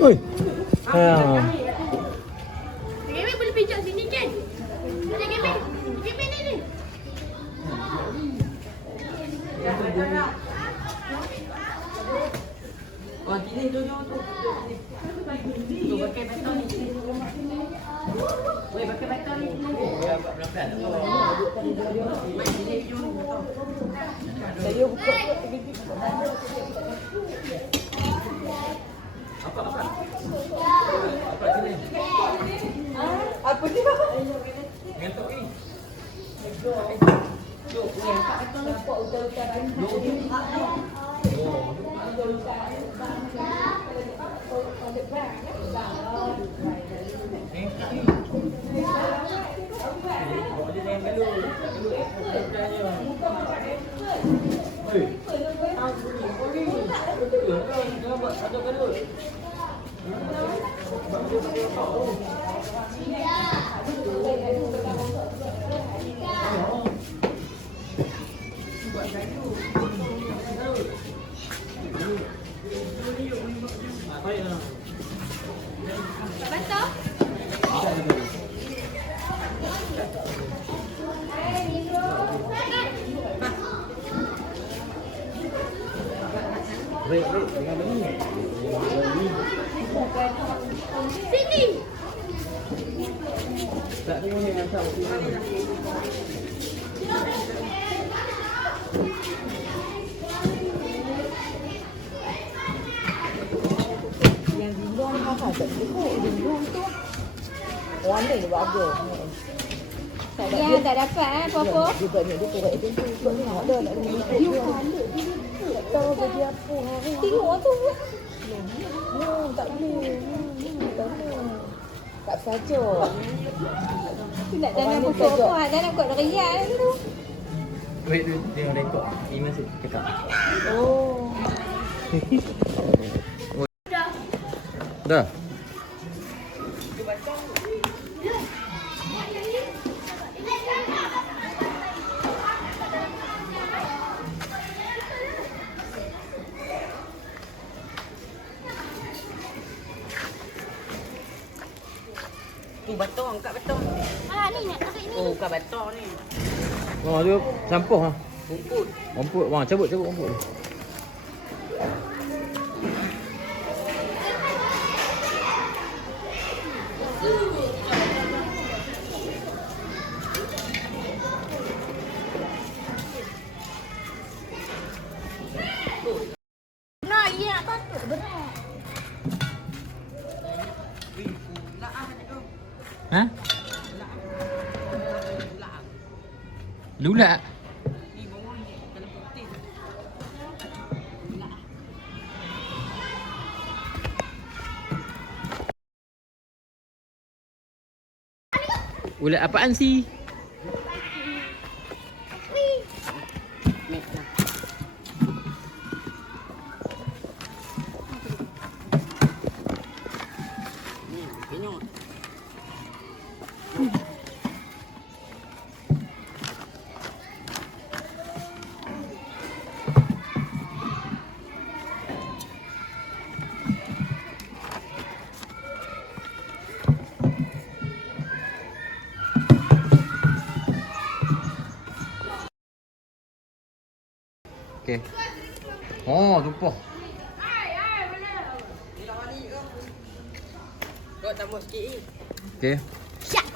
Oi. Ha. Gaming boleh pijak sini kan? Boleh gaming. Gaming ni. Oh, sini tu. Tu pakai beton ni. Weh, pakai beton ni. Ya, pelan-pelan. Saya buka gigi. Apa sini? Apa ni bapa? Ngantuk ni. Jom, ngantuk beton ni pot utara-utara. Sini. Tak tengok ni macam Yang dindong apa tak cukup dindong tu. Warna dia bagus. Ya, tak dapat apa-apa. Dia banyak dia korek tu ikut ni ada nak minta dia. Tak tahu bagi apa hari. Tengok tu. Tak boleh. Tak boleh. Tak saja. Tu nak jangan pokok-pokok, dah nak kot rial tu. wait tu tengok rekod. Iman masih cakap. Oh. Dah. Tu batok angkat batok. Ni nak tarik ni. Oh, bukan batok ni. Oh, dia sampah ah. Rumput. Rumput. Wah, cabut rumput. Nah, ya nak patut berat. Ha? Lulak. Ni bawah ni kalau putih. Ulat apaan sih? Mek lah. Ni penyok. Okey. Oh, tumpah. Ni lawan ni ke? Kau tambah sikit ni. Okey. Syak.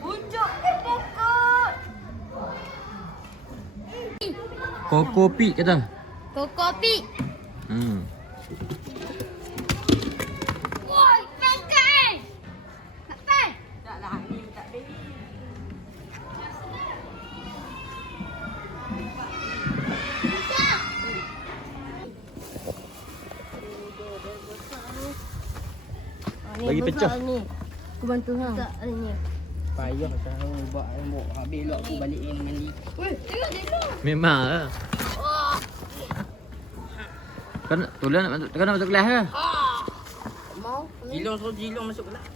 Puncak pokok. Kopi kata. Kopi. Hmm. Woi, pakai. Pakai. Tak lah, ni tak beli. Bagi pecah. Ni. Aku bantu hang. Tak ni. Payah tahu buat rambut. Habis elok aku balik in mandi. Weh, tengok. Memang lah. Kan tulan nak masuk kelas ke? Mau? Jilong suruh jilong masuk kelas.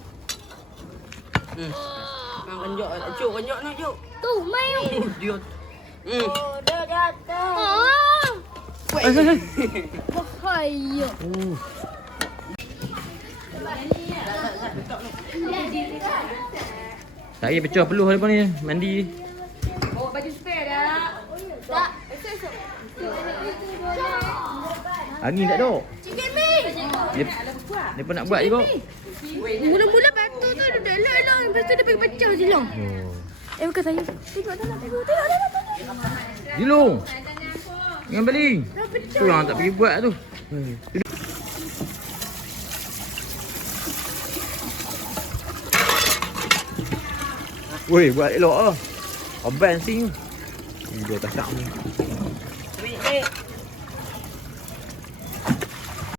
Kenyok nak cuk, kenyok nak cuk. Tu main. Dia. Dah datang. Bahaya. Saya pecah peluh depan ni. Mandi. Bawa baju spare dah. Tak. Angin tak ada. Chicken me. Dia pun nak buat je kok. Mula-mula batu tu duduk elok-elok. Lepas tu dia pergi pecah silang. Bukan saya. Tengok tanah. Tengok. Dilung. Jangan baling. Tu orang tak pergi buat tu. Woi, buat elok ah. Oban sing. Dia tak tak ni.